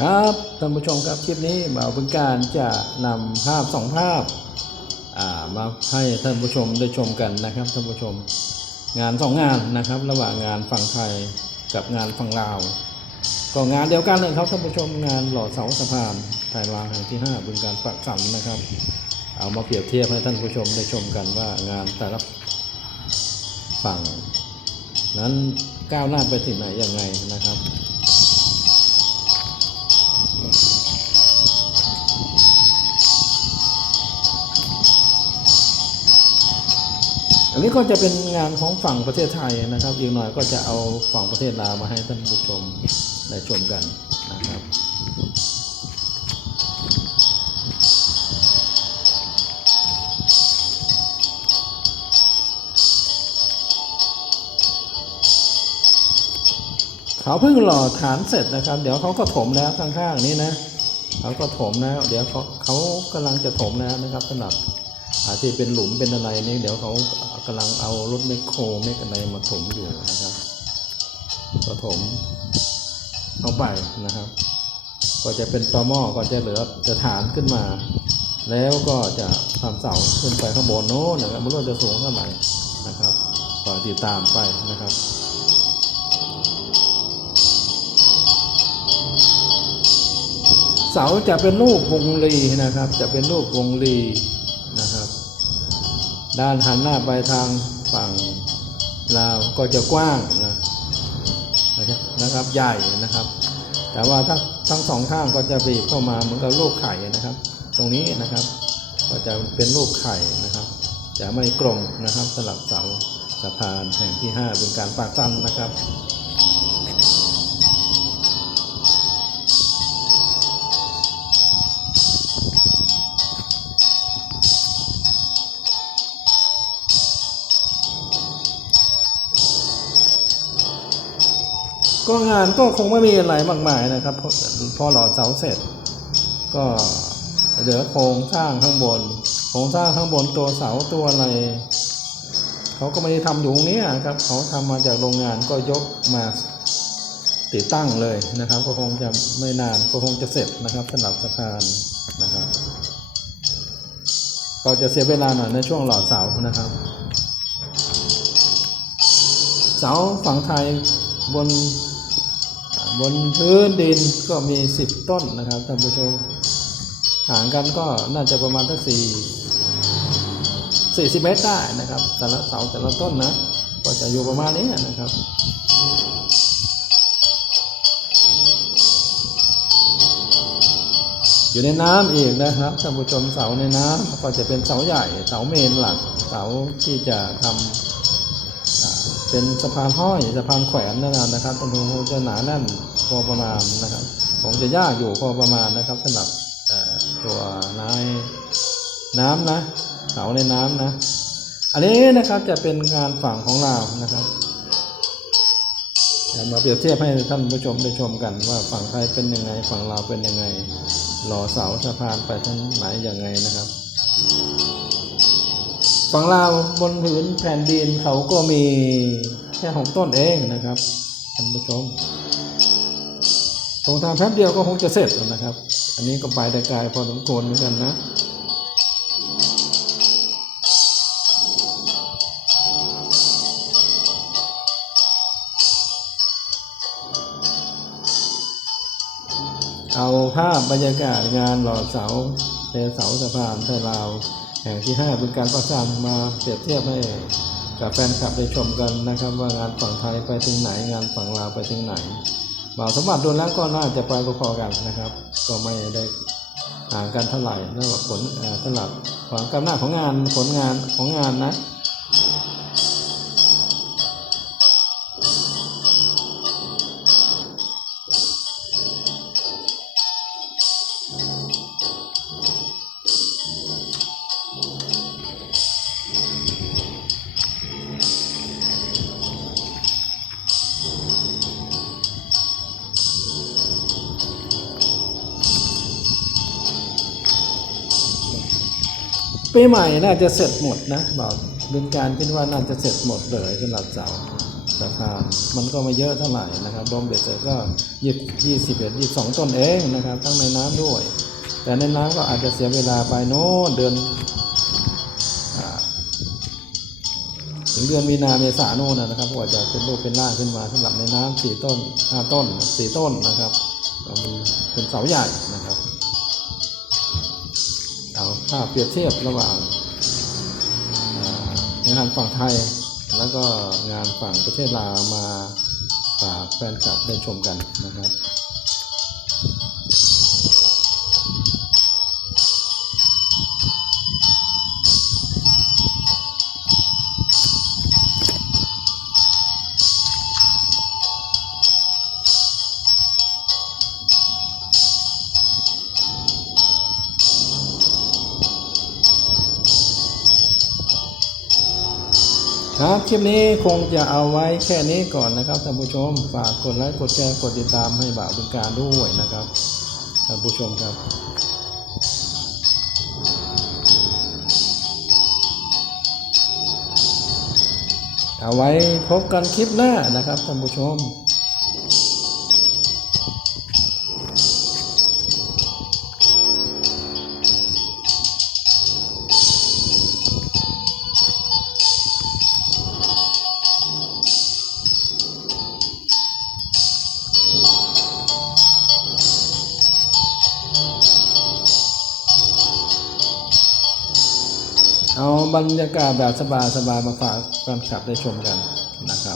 ครับท่านผู้ชมครับคลิปนี้บ่าวเป็นการจะนำภาพสองภาพามาให้ท่านผู้ชมได้ชมกันนะครับท่านผู้ชมงานสองงานนะครับ ระหว่างงานฝั่งไทยกับงานฝั่งลาว ก็งานเดียวกันเลยครับท่านผู้ชมงานหล่อเสาสะพานไทยลาวแห่งที่ 5 บึงการปักสันนะครับ เอามาเปรียบเทียบให้ท่านผู้ชมได้ชมกันว่างานแต่ละฝั่ง นั้นก้าวหน้าไปถึงไหนยังไงนะครับ อันนี้ก็จะเป็นงานของฝั่งประเทศไทยนะครับ อีกหน่อยก็จะเอาฝั่งประเทศลาวมาให้ท่านผู้ชมได้ชมกันนะครับเขาเพิ่งหล่อฐานเสร็จนะครับ เดี๋ยวเขาก็ถมแล้วข้างๆนี้นะเขาก็ถมแล้ว เดี๋ยวเขาเขากำลังจะถมแล้วนะครับสำหรับ ที่เป็นหลุมเป็นอะไรนี่เดี๋ยวเขากำลังเอารถแมคโครแมคอะไรมาถมอยู่นะครับก็ถมเข้าไปนะครับ ก็จะเป็นตอหม้อก็จะเหลือจะฐานขึ้นมา แล้วก็จะทำเสาขึ้นไปข้างบนโน้นนะครับไม่รู้จะสูงเท่าไหร่นะครับก็ติดตามไปนะครับเสาจะเป็นรูปวงรีนะครับ จะเป็นรูปวงรี ด้านหันหน้าไปทางฝั่งลาวก็จะกว้างนะนะครับนะครับใหญ่นะครับ แต่ว่าทั้งทั้งสองข้างก็จะบีบเข้ามาเหมือนกับลูกไข่นะครับ ตรงนี้นะครับ ก็จะเป็นรูกไข่นะครับ จะไม่กลมนะครับสลับเสาสะพานแห่งที่ 5 เป็นการปากสั้นนะครับ ก็งานก็คงไม่มีอะไรมากมายนะครับ พอพอหล่อเสาเสร็จ ก็เหลือโครงสร้างข้างบนโครงสร้างข้างบนตัวเสาตัวอะไรเขาก็ไม่ได้ทำอยู่ตรงนี้ครับเขาทำมาจากโรงงานก็ยกมาติดตั้งเลยนะครับ ก็คงจะไม่นานก็คงจะเสร็จนะครับสำหรับสะพานนะครับ ก็จะเสียเวลาหน่อยในช่วงหล่อเสานะครับ เสาฝั่งไทยบน บนพื้นดินก็มี 10 ต้นนะครับท่านผู้ชมห่างกันก็น่าจะประมาณสักสี่สี่สิบเมตรได้นะครับ แต่ละเสาแต่ละต้นนะ ก็จะอยู่ประมาณนี้นะครับอยู่ในน้ำอีกนะครับท่านผู้ชมเสาในน้ำก็จะเป็นเสาใหญ่เสาเมนหลักเสาที่จะทำอ่า เป็นสะพานห้อยสะพานแขวนนั่นนะนะครับตรงคงจะหนาแน่นพอประมาณนะครับคงจะยากอยู่พอประมาณนะครับสำหรับตัวนายน้ำนะเสาในน้ำนะ อันนี้นะครับจะเป็นงานฝั่งของเรานะครับมาเปรียบเทียบให้ท่านผู้ชมได้ชมกันว่าฝั่งไทยเป็นยังไงฝั่งเราเป็นยังไงหล่อเสาสะพานไปทางไหนยังไงนะครับ ฝั่งลาวบนผืนแผ่นดินเขาก็มีแค่หกต้นเองนะครับท่านผู้ชมคงทำแป๊บเดียวก็คงจะเสร็จแล้วนะครับ อันนี้ก็ไปแต่ไกลพอสมควรเหมือนกันนะเอาภาพบรรยากาศงานหล่อเสาเทเสาสะพานไทยลาว แห่งที่5เป็นการประสานมาเปรียบเทียบให้กับแฟนคลับได้ชมกันนะครับ ว่างานฝั่งไทยไปถึงไหนงานฝั่งลาวไปถึงไหนบ่าวสมบัติดูแล้วก็น่าจะไปพอๆกันนะครับ ก็ไม่ได้ห่างกันเท่าไหร่สำหรับผลสลับความกำหน้าของงานผลงานของงานนะ ปีใหม่น่าจะเสร็จหมดนะบอกดุลการคิดว่าน่าจะเสร็จหมดเลยสำหรับเสาสะพานมันก็ไม่เยอะเท่าไหร่นะครับรวมเบ็ดเสร็จก็ยี่ยี่สิบเอ็ดยี่สองต้นเองนะครับทั้งในน้ำด้วย แต่ในน้ำก็อาจจะเสียเวลาไปโน้เดือนอถึงเดือนมีนาเมษาโน่นนะครับกว่าจะเป็นรูปเป็นร่างขึ้นมาสำหรับในน้ำสี่ต้นห้าต้นสี่ต้นนะครับเป็นเสาใหญ่นะครับ ถ้าเปรียบเทียบระหว่างงานฝั่งไทย แล้วก็งานฝั่งประเทศลาวมาฝากแฟนคลับได้ชมกันนะครับ ครับคลิปนี้คงจะเอาไว้แค่นี้ก่อนนะครับท่านผู้ชมฝากกดไลค์กดแชร์กดติดตามให้บ่าวบึงการด้วยนะครับท่านผู้ชมครับเอาไว้พบกันคลิปหน้านะครับท่านผู้ชม บรรยากาศแบบสบายๆมาฝากแฟนคลับได้ชมกันนะครับ